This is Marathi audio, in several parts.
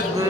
good.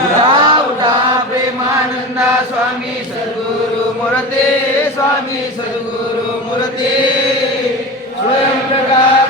उदा उदा प्रेमानंदा स्वामी सद्गुरु मुरते स्वामी सद्गुरु मुरते स्वयं प्रकाश